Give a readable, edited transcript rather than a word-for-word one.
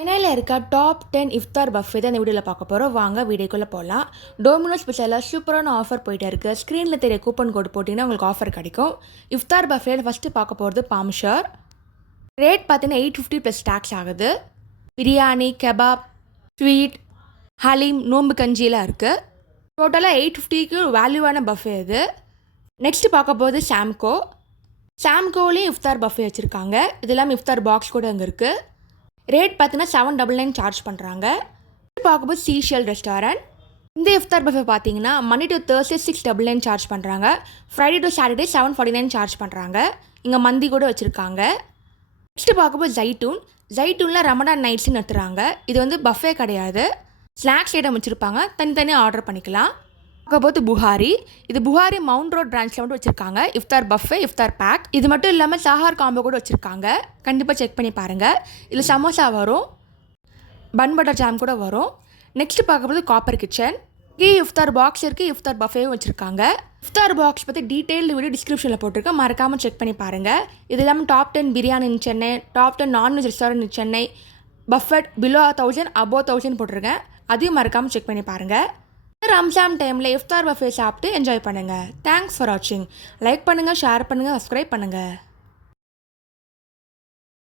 சென்னையில் இருக்க டாப் 10 இஃப்தார் பஃபே தான் இந்த வீடியோவில் பார்க்க போகிறோம். வாங்க வீடியோக்குள்ளே போகலாம். டோமினோஸ் ஸ்பெஷலாக சூப்பரான ஆஃபர் போயிட்டு இருக்குது. ஸ்க்ரீனில் தெரிய கூப்பன் கோடு போட்டிங்கன்னா உங்களுக்கு ஆஃபர் கிடைக்கும். இஃப்தார் பஃபேல ஃபஸ்ட்டு பார்க்க போகிறது பாம்ஷர். ரேட் பார்த்தீங்கன்னா 850 ப்ளஸ் டேக்ஸ் ஆகுது. பிரியாணி, கெபாப், ஸ்வீட், ஹலீம், நோம்பு கஞ்சியெலாம் இருக்குது. டோட்டலாக 850க்கு வேல்யூவான பஃபே இது. நெக்ஸ்ட்டு பார்க்க போகிறது சாம்கோலேயும் இஃப்தார் பஃபே வச்சுருக்காங்க. இது இல்லாமல் இஃப்தார் பாக்ஸ் கூட அங்கே இருக்குது. ரேட் பார்த்தீங்கன்னா 799 சார்ஜ் பண்ணுறாங்க. பார்க்கும்போது seashell ரெஸ்டாரண்ட். இந்த இஃப்தார் பஃபே பார்த்தீங்கன்னா மண்டே டு Thursday 699 சார்ஜ் பண்ணுறாங்க. ஃப்ரைடே டு சாட்டர்டே 749 சார்ஜ் பண்ணுறாங்க. இங்கே மந்தி கூட வச்சுருக்காங்க. நெக்ஸ்ட்டு பார்க்கும்போது ஜைட்டூனில் ரமடான் நைட்ஸ்னு நடத்துகிறாங்க. இது வந்து பஃபே கிடையாது, ஸ்நாக்ஸ் ஐட்டம் வச்சுருப்பாங்க. தனித்தனியாக ஆர்டர் பண்ணிக்கலாம். பார்க்கும்போது புகாரி மவுண்ட் ரோட் பிரான்ச்சில் மட்டும் வச்சுருக்காங்க. இஃப்தார் பஃபே, இஃப்தார் பேக். இது மட்டும் இல்லாமல் சாஹார் காம்போ கூட வச்சுருக்காங்க. கண்டிப்பாக செக் பண்ணி பாருங்கள். இதில் சமோசா வரும், பன் பட்டர் ஜாம் கூட வரும். நெக்ஸ்ட்டு பார்க்கும்போது காப்பர் கிச்சன். இஃப்தார் பாக்ஸ் இருக்குது, இஃப்தார் பஃபேவும் வச்சுருக்காங்க. இஃப்தார் பாக்ஸ் பற்றி டீட்டெயில்டு வீடியோ டிஸ்கிரிப்ஷனில் போட்டிருக்கேன், மறக்காமல் செக் பண்ணி பாருங்கள். இது இல்லாமல் டாப் 10 பிரியாணி இன் சென்னை, டாப் 10 நான்வெஜ் ரெஸ்டாரண்ட் இன் சென்னை, பஃபெட் பிலோ 1000 above 1000 போட்டிருக்கேன். அதையும் மறக்காமல் செக் பண்ணி பாருங்கள். ரம்ஜான் டைமில் இஃப்தார் பஃபே சாப்பிட்டு என்ஜாய் பண்ணுங்கள். தேங்க்ஸ் ஃபார் வாட்சிங். லைக் பண்ணுங்கள், ஷேர் பண்ணுங்கள், சப்ஸ்கிரைப் பண்ணுங்கள்.